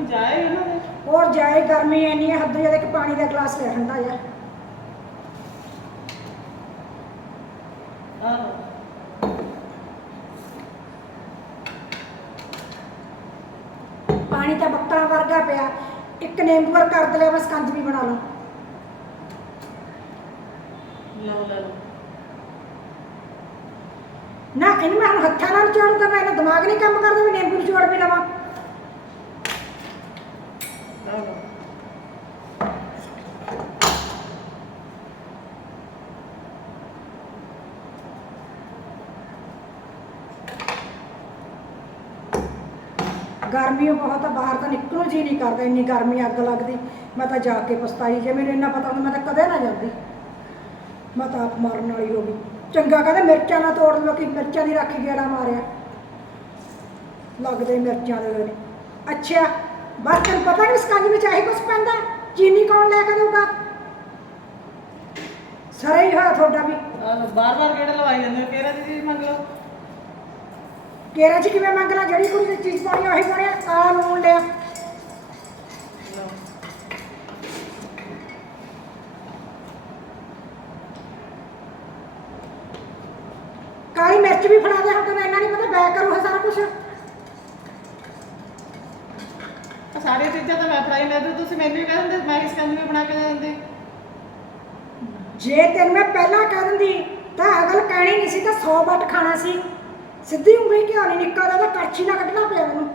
ਗਰਮੀ ਜਾਏ ਇਹਨਾਂ ਦੇ ਹੋਰ ਜਾਏ ਗਰਮੀ ਇੰਨੀ ਹੈ ਹੱਦ ਜ਼ਿਆਦਾ ਇੱਕ ਪਾਣੀ ਦਾ ਗਲਾਸ ਲੈ ਠੰਡਾ ਆਹੋ ਪਾਣੀ ਤਾਂ ਬੱਕਰਾ ਵਰਗਾ ਪਿਆ। ਇੱਕ ਨਿੰਬੂ ਵਰ ਕਰ ਦਲਿਆ ਬਸ ਕੰਜ ਵੀ ਬਣਾ ਲਓ। ਲਓ ਲੈ ਲਓ। ਨਾ ਇਹਨੂੰ ਮੈਂ ਹੁਣ ਹੱਥਾਂ ਨਾਲ ਚੋੜਦਾ ਮੈਂ ਇਹਦਾ ਦਿਮਾਗ ਨਹੀਂ ਕੰਮ ਕਰਦਾ ਵੀ ਨਿੰਬੂ ਚੋੜ ਵੀ ਲਵਾਂ ਲਓ ਲਓ ਗਰਮੀ ਬਹੁਤ ਆ, ਬਾਹਰ ਤਾਂ ਨਿਕਲੋ ਜੀ ਨਹੀਂ ਕਰਦਾ, ਇੰਨੀ ਗਰਮੀ ਅੱਗ ਲੱਗਦੀ। ਮੈਂ ਤਾਂ ਜਾ ਕੇ ਪਛਤਾਈ, ਜੇ ਮੈਨੂੰ ਇੰਨਾ ਪਤਾ ਹੁੰਦਾ ਮੈਂ ਤਾਂ ਕਦੇ ਨਾ ਜਾਂਦੀ। ਮੈਂ ਤਾਂ ਆਪ ਮਰਨ ਵਾਲੀ ਹੋ ਗਈ। ਚੰਗਾ ਕਹਿੰਦੇ ਮਿਰਚਾਂ ਨਾ ਤੋੜ ਲੋ ਮਿਰਚਾਂ ਦੀ ਰੱਖ ਗੇੜਾ ਮਾਰਿਆ। ਲੱਗਦੇ ਮਿਰਚਾਂ ਦੇ ਨੇ ਅੱਛਾ, ਬਸ ਤੈਨੂੰ ਪਤਾ ਨਹੀਂ ਸਕੰਜ ਵਿੱਚ ਆਹੀ ਕੁਛ ਪੈਂਦਾ? ਚੀਨੀ ਕੌਣ ਲੈ ਕੇ ਦਊਗਾ? ਸਰੇ ਹੀ ਹੋਇਆ ਤੁਹਾਡਾ ਵੀ। ਬਾਰ ਬਾਰ ਕਿਹੜਾ ਲਵਾਈ ਜਾਂਦੇ ਹੋ ਕਿਹੜਾ ਚੀਜ਼ ਮੰਗ ਲਓ। ਕੇਰਾ ਚ ਕਿਵੇਂ ਮੰਗਣਾ? ਜਿਹੜੀ ਕੋਈ ਚੀਜ਼ ਪਾਉਣੀ ਆ ਉਹੀ ਪਾਉਣੀ ਕਾਲਾ ਲੂਣ ਲਿਆ ਕਾਲੀ ਮਿਰਚ ਵੀ ਫੜਾ ਦੇ ਹੁਣ ਤੈਨੂੰ ਇੰਨਾ ਨਹੀਂ ਪਤਾ ਬੈਕ ਕਰੂ ਹੈ ਸਾਰਾ ਕੁਝ ਆਹ ਸਾਰੀਆਂ ਚੀਜ਼ਾਂ ਤਾਂ ਮੈਂ ਫੜਾਈ ਮੈਂ ਤੇ ਤੁਸੀਂ ਮੈਨੂੰ ਹੀ ਕਹਿੰਦੇ ਮੈਂ ਇਸ ਕੰਜ ਵੀ ਬਣਾ ਕੇ ਦੇ ਦਿੰਦੀ। ਜੇ ਤੈਨੂੰ ਮੈਂ ਪਹਿਲਾਂ ਕਹਿ ਦਿੰਦੀ ਤਾਂ ਅਗਲ ਕਹਿਣੀ ਨਹੀਂ ਸੀ ਤਾਂ 100 ਵੱਟ ਖਾਣਾ ਸੀ। ਸਿੱਧੀ ਉਂਗਲੀ ਕਿਉਂ ਨਿੱਕਾ ਦਾ ਤਾਂ ਕੜਛੀ ਨਾ ਕੱਢਣਾ ਪਿਆ ਮੈਨੂੰ।